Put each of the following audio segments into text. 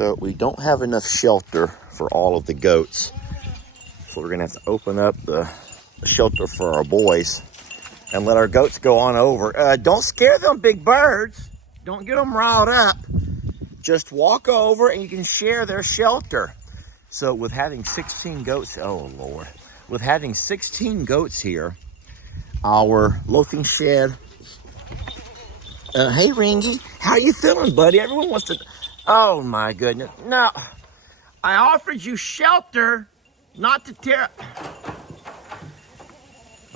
So we don't have enough shelter for all of the goats. So we're gonna have to open up the shelter for our boys and let our goats go on over. Don't scare them big birds. Don't get them riled up. Just walk over and you can share their shelter. So with having 16 goats, oh Lord. With having 16 goats here, our loafing shed. Hey Ringy, how you feeling, buddy? Everyone wants to, oh my goodness. No, I offered you shelter, not to tear.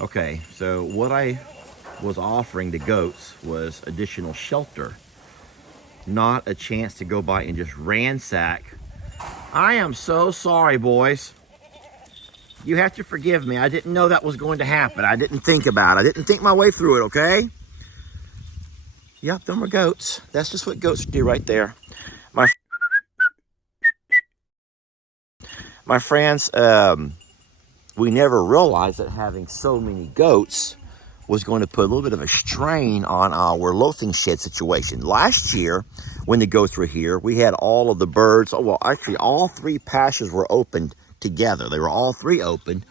Okay, so what I was offering the goats was additional shelter, not a chance to go by and just ransack. I am so sorry, boys. You have to forgive me. I didn't know that was going to happen. I didn't think about it. I didn't think my way through it, okay? Yep, them are goats. That's just what goats do right there. My friends, we never realized that having so many goats was going to put a little bit of a strain on our loafing shed situation. Last year, when the goats were here, we had all of the birds, well, actually all three pastures were opened together. They were all three open,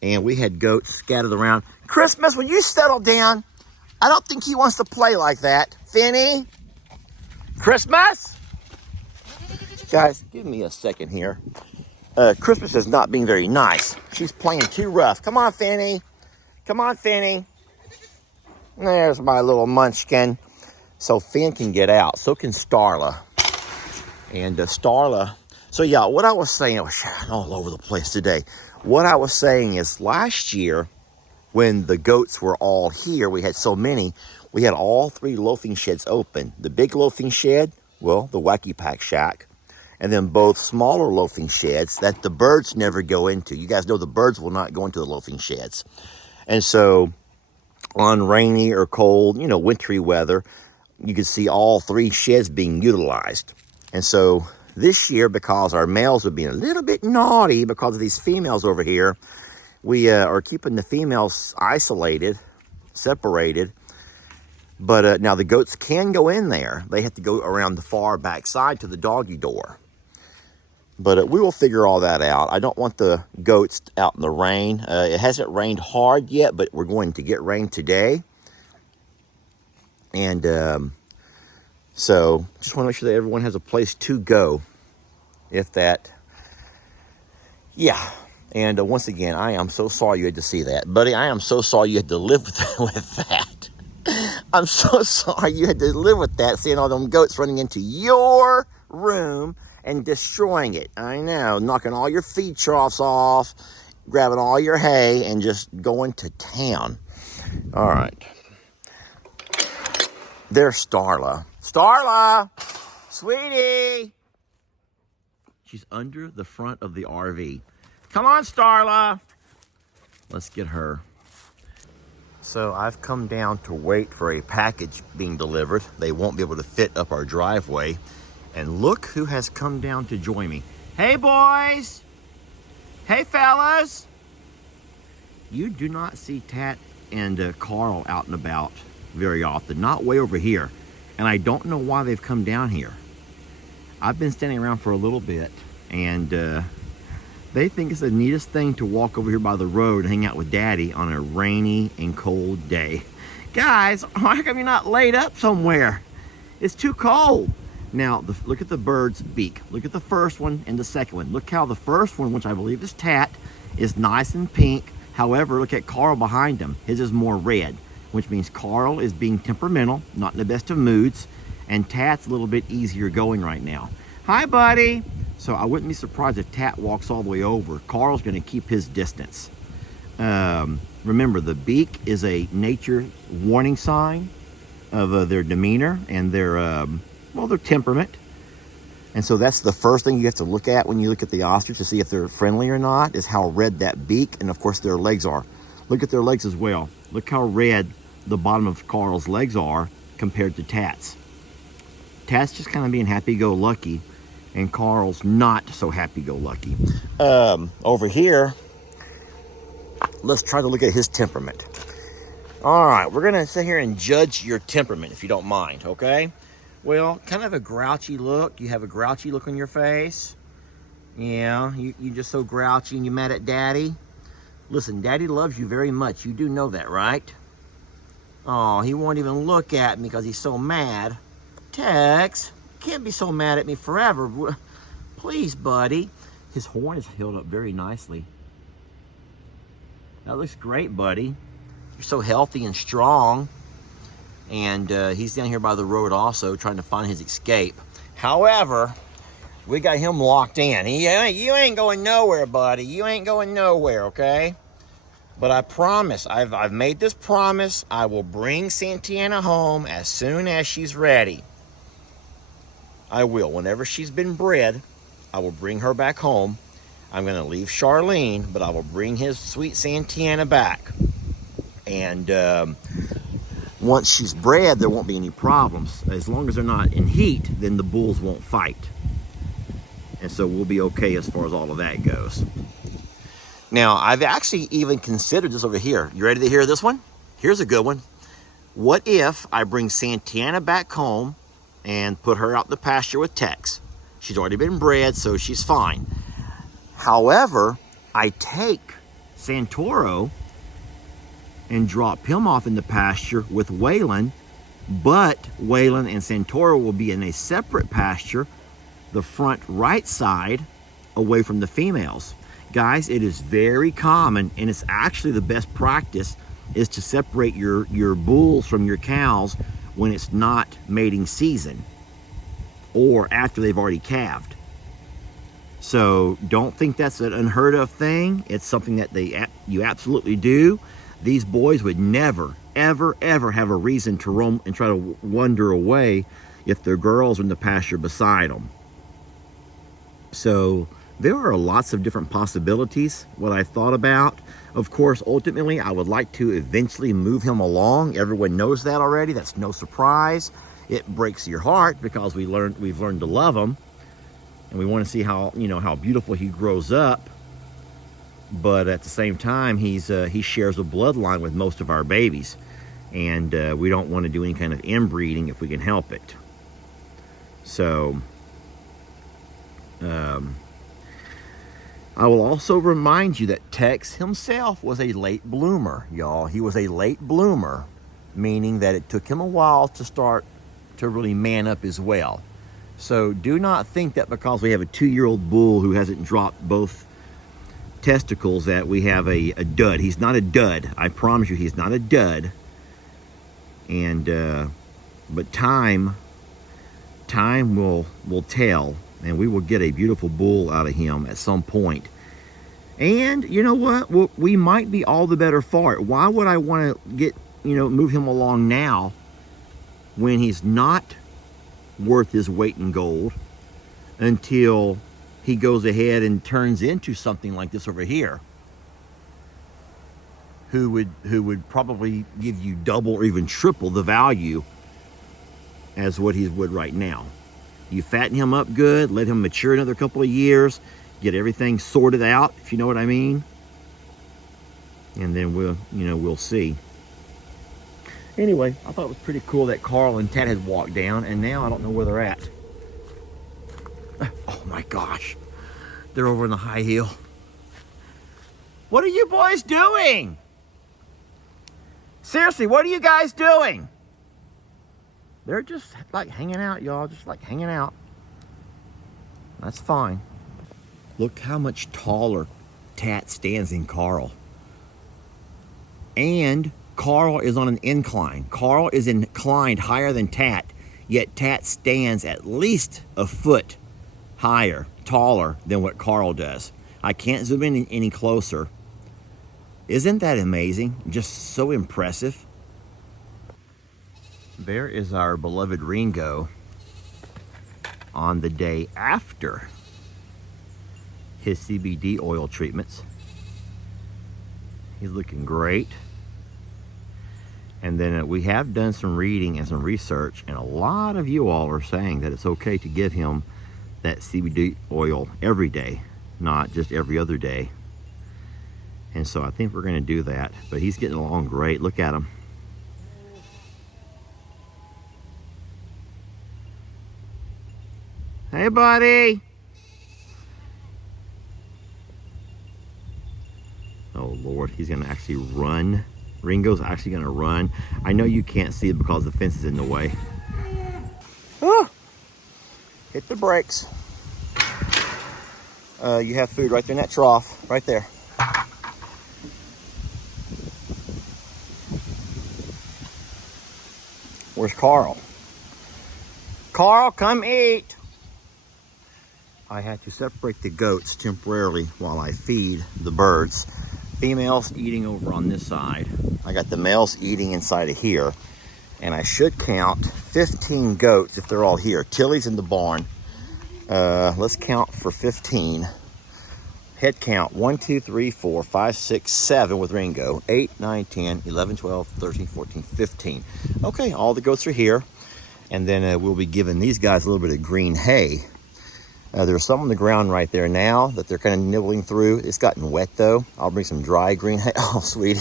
and we had goats scattered around. Christmas, will you settle down? I don't think he wants to play like that. Finny? Christmas? Guys, give me a second here. Christmas is not being very nice. She's playing too rough. Come on, Finny. Come on, Finny. There's my little munchkin. So Finn can get out. So can Starla. And Starla. So yeah, what I was saying, I was shouting all over the place today. What I was saying is last year, when the goats were all here, we had so many, we had all three loafing sheds open. The big loafing shed, well, the Wacky Pack Shack, and then both smaller loafing sheds that the birds never go into. You guys know the birds will not go into the loafing sheds. And so on rainy or cold, wintry weather, you could see all three sheds being utilized. And so this year, because our males are being a little bit naughty because of these females over here, we are keeping the females isolated, separated. But now the goats can go in there. They have to go around the far back side to the doggy door. But we will figure all that out. I don't want the goats out in the rain. It hasn't rained hard yet, but we're going to get rain today. And so just want to make sure that everyone has a place to go. If that, yeah. And once again, I am so sorry you had to see that. Buddy, I am so sorry you had to live with that. I'm so sorry you had to live with that, seeing all them goats running into your room and destroying it. I know, knocking all your feed troughs off, grabbing all your hay, and just going to town. All right. There's Starla. Starla! Sweetie! She's under the front of the RV. Come on, Starla. Let's get her. So I've come down to wait for a package being delivered. They won't be able to fit up our driveway. And look who has come down to join me. Hey, boys. Hey, fellas. You do not see Tat and Carl out and about very often. Not way over here. And I don't know why they've come down here. I've been standing around for a little bit, and they think it's the neatest thing to walk over here by the road and hang out with Daddy on a rainy and cold day. Guys, why come you're not laid up somewhere? It's too cold. Now, look at the bird's beak. Look at the first one and the second one. Look how the first one, which I believe is Tat, is nice and pink. However, look at Carl behind him. His is more red, which means Carl is being temperamental, not in the best of moods, and Tat's a little bit easier going right now. Hi, buddy. So I wouldn't be surprised if Tat walks all the way over. Carl's going to keep his distance. Remember, the beak is a nature warning sign of their demeanor and their temperament. And so that's the first thing you have to look at when you look at the ostrich to see if they're friendly or not, is how red that beak and, of course, their legs are. Look at their legs as well. Look how red the bottom of Carl's legs are compared to Tat's. Tat's just kind of being happy-go-lucky, and Carl's not so happy-go-lucky. Over here, let's try to look at his temperament. All right, we're going to sit here and judge your temperament, if you don't mind, okay? Well, kind of a grouchy look. You have a grouchy look on your face. Yeah, you're just so grouchy and you mad at Daddy. Listen, Daddy loves you very much. You do know that, right? Oh, he won't even look at me because he's so mad. Tex, you can't be so mad at me forever. Please, buddy. His horn is healed up very nicely. That looks great, buddy. You're so healthy and strong. And he's down here by the road also trying to find his escape. However, we got him locked in. You ain't going nowhere, buddy. You ain't going nowhere, okay? But I promise, I've made this promise. I will bring Santana home as soon as she's ready. I will. Whenever she's been bred, I will bring her back home. I'm going to leave Charlene, but I will bring his sweet Santana back. And once she's bred, there won't be any problems. As long as they're not in heat, then the bulls won't fight. And so we'll be okay as far as all of that goes. Now, I've actually even considered this over here. You ready to hear this one? Here's a good one. What if I bring Santana back home and put her out in the pasture with Tex? She's already been bred, so she's fine. However, I take Santoro and drop him off in the pasture with Waylon, but Waylon and Santoro will be in a separate pasture, the front right side, away from the females. Guys, it is very common, and it's actually the best practice, is to separate your bulls from your cows when it's not mating season or after they've already calved. So don't think that's an unheard of thing. It's something that you absolutely do. These boys would never, ever, ever have a reason to roam and try to wander away if their girls are in the pasture beside them. So there are lots of different possibilities, what I thought about. Of course, ultimately, I would like to eventually move him along. Everyone knows that already. That's no surprise. It breaks your heart because we've learned to love him. And we want to see how beautiful he grows up. But at the same time, he shares a bloodline with most of our babies. And we don't want to do any kind of inbreeding if we can help it. So, I will also remind you that Tex himself was a late bloomer, y'all. He was a late bloomer, meaning that it took him a while to start to really man up as well. So do not think that because we have a 2-year-old bull who hasn't dropped both testicles that we have a dud. He's not a dud. I promise you, he's not a dud. And but time will tell, and we will get a beautiful bull out of him at some point. And you know what? We might be all the better for it. Why would I want to move him along now when he's not worth his weight in gold until he goes ahead and turns into something like this over here, who would probably give you double or even triple the value as what he would right now. You fatten him up good, let him mature another couple of years, get everything sorted out, if you know what I mean. And then we'll see. Anyway, I thought it was pretty cool that Carl and Tat had walked down, and now I don't know where they're at. Oh my gosh. They're over in the high hill. What are you boys doing? Seriously, what are you guys doing? They're just like hanging out, y'all. Just like hanging out. That's fine. Look how much taller Tat stands than Carl. And Carl is on an incline. Carl is inclined higher than Tat, yet Tat stands at least a foot higher, taller than what Carl does. I can't zoom in any closer. Isn't that amazing? Just so impressive. There is our beloved Ringo on the day after his CBD oil treatments. He's looking great. And then we have done some reading and some research, and a lot of you all are saying that it's okay to give him that CBD oil every day, not just every other day. And so I think we're going to do that. But he's getting along great. Look at him. Hey, buddy. Oh, Lord, he's gonna actually run. Ringo's actually gonna run. I know you can't see it because the fence is in the way. Oh, hit the brakes. You have food right there in that trough, right there. Where's Carl? Carl, come eat. I had to separate the goats temporarily while I feed the birds. Females eating over on this side. I got the males eating inside of here. And I should count 15 goats if they're all here. Tilly's in the barn. Let's count for 15. Head count 1, 2, 3, 4, 5, 6, 7 with Ringo. 8, 9, 10, 11, 12, 13, 14, 15. Okay, all the goats are here. And then we'll be giving these guys a little bit of green hay. There's some on the ground right there now that they're kind of nibbling through. It's gotten wet though. I'll bring some dry green hay. Oh, sweetie.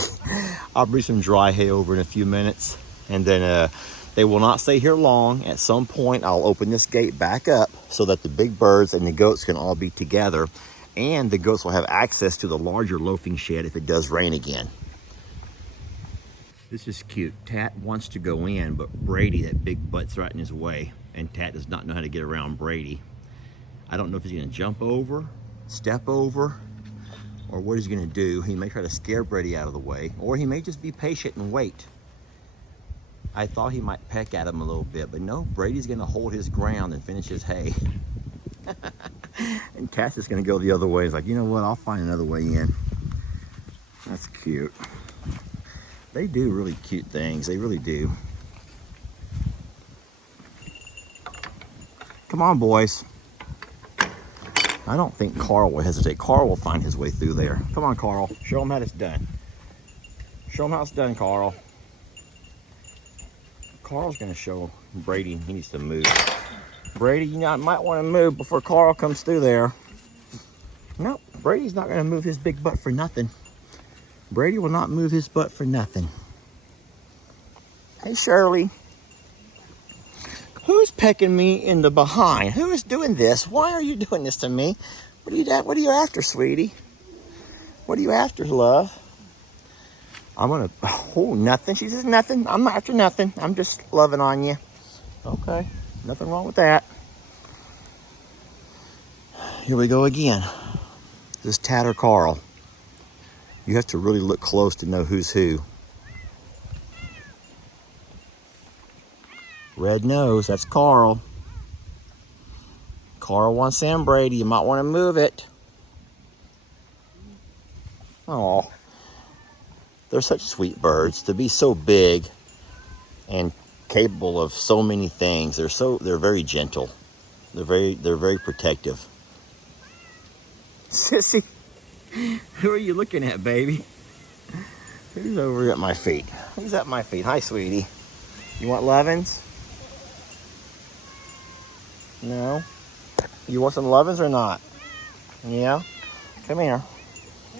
I'll bring some dry hay over in a few minutes. And then they will not stay here long. At some point, I'll open this gate back up so that the big birds and the goats can all be together. And the goats will have access to the larger loafing shed if it does rain again. This is cute. Tat wants to go in, but Brady, that big butt's right in his way. And Tat does not know how to get around Brady. I don't know if he's gonna jump over, step over, or what he's gonna do. He may try to scare Brady out of the way, or he may just be patient and wait. I thought he might peck at him a little bit, but no, Brady's gonna hold his ground and finish his hay. And Tat's just gonna go the other way. He's like, you know what, I'll find another way in. That's cute. They do really cute things, they really do. Come on, boys. I don't think Carl will hesitate. Carl will find his way through there. Come on, Carl. Show him how it's done. Show him how it's done, Carl. Carl's gonna show Brady he needs to move. Brady, you might want to move before Carl comes through there. Nope, Brady's not gonna move his big butt for nothing. Brady will not move his butt for nothing. Hey, Shirley. Who's pecking me in the behind? Who is doing this? Why are you doing this to me? What are you after, sweetie? What are you after, love? I'm gonna, oh, nothing. She says nothing. I'm not after nothing. I'm just loving on you. Okay, nothing wrong with that. Here we go again. This Tat or Carl. You have to really look close to know who's who. Red nose, that's Carl. Carl wants in, Brady. You might want to move it. Oh, they're such sweet birds to be so big and capable of so many things. They're very gentle. They're very protective. Sissy, who are you looking at, baby? Who's over at my feet? Who's at my feet? Hi, sweetie. You want lovins? No? You want some lovins or not? Yeah? Come here.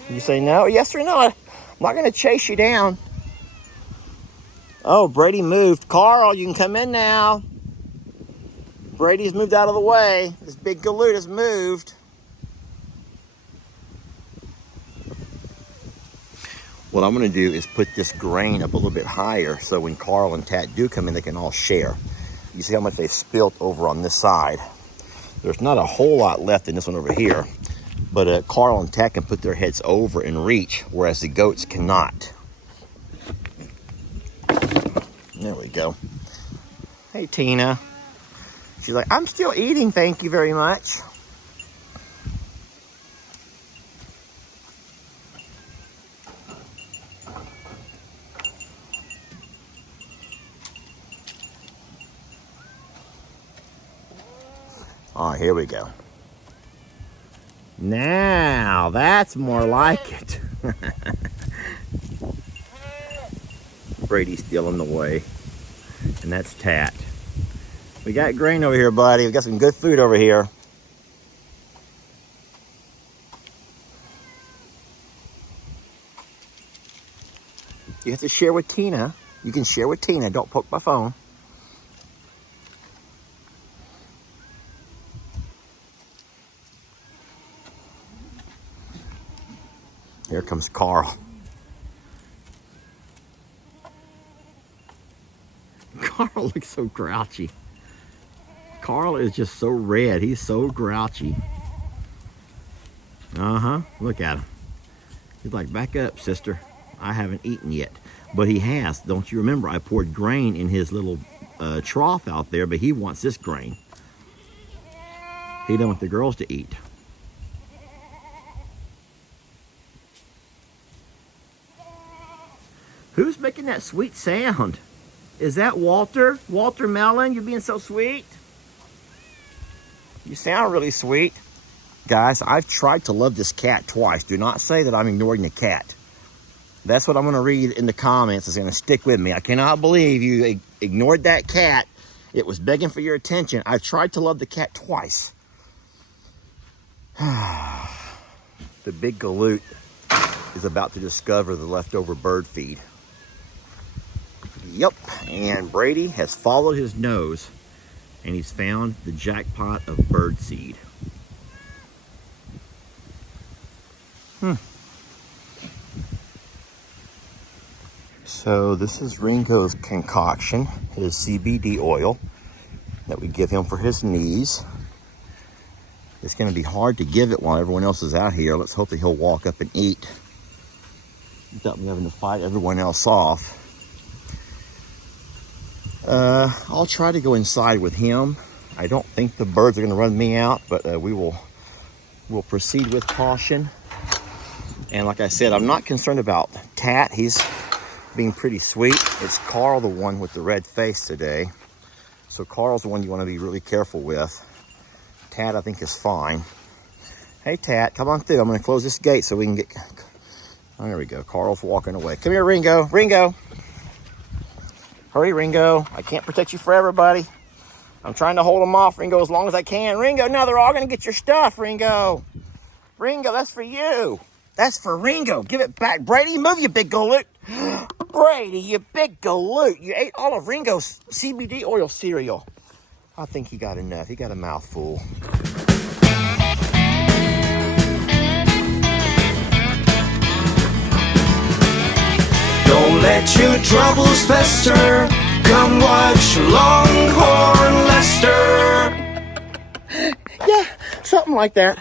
You say no? Yes or no? I'm not going to chase you down. Oh, Brady moved. Carl, you can come in now. Brady's moved out of the way. This big galoot has moved. What I'm going to do is put this grain up a little bit higher so when Carl and Tat do come in, they can all share. You see how much they spilt over on this side. There's not a whole lot left in this one over here, but Carl and Tat can put their heads over and reach, whereas the goats cannot. There we go. Hey, Tina. She's like, I'm still eating, thank you very much. All right, here we go. Now, that's more like it. Brady's still in the way. And that's Tat. We got grain over here, buddy. We got some good food over here. You have to share with Tina. You can share with Tina. Don't poke my phone. Here comes Carl. Carl looks so grouchy. Carl is just so red. He's so grouchy. Look at him. He's like, back up, sister. I haven't eaten yet. But he has. Don't you remember? I poured grain in his little trough out there, but he wants this grain. He don't want the girls to eat. Who's making that sweet sound? Is that Walter? Walter Mellon, you're being so sweet. You sound really sweet. Guys, I've tried to love this cat twice. Do not say that I'm ignoring the cat. That's what I'm going to read in the comments. It's going to stick with me. I cannot believe you ignored that cat. It was begging for your attention. I've tried to love the cat twice. The big galoot is about to discover the leftover bird feed. Yep, and Brady has followed his nose and he's found the jackpot of bird seed. So this is Ringo's concoction, his CBD oil that we give him for his knees. It's going to be hard to give it while everyone else is out here. Let's hope that he'll walk up and eat without me having to fight everyone else off. I'll try to go inside with him. I don't think the birds are going to run me out, but we'll proceed with caution. And like I said, I'm not concerned about Tat. He's being pretty sweet. It's Carl, the one with the red face today. So Carl's the one you want to be really careful with. Tat, I think, is fine. Hey, Tat, come on through. I'm going to close this gate so we can get... Oh, there we go. Carl's walking away. Come here, Ringo. Ringo. Hurry, Ringo. I can't protect you forever, buddy. I'm trying to hold them off, Ringo, as long as I can. Ringo, no, they're all going to get your stuff, Ringo. Ringo, that's for you. That's for Ringo. Give it back. Brady, move, you big galoot. Brady, you big galoot. You ate all of Ringo's CBD oil cereal. I think he got enough. He got a mouthful. Don't let your troubles fester. Come watch Longhorn Lester. Yeah, something like that.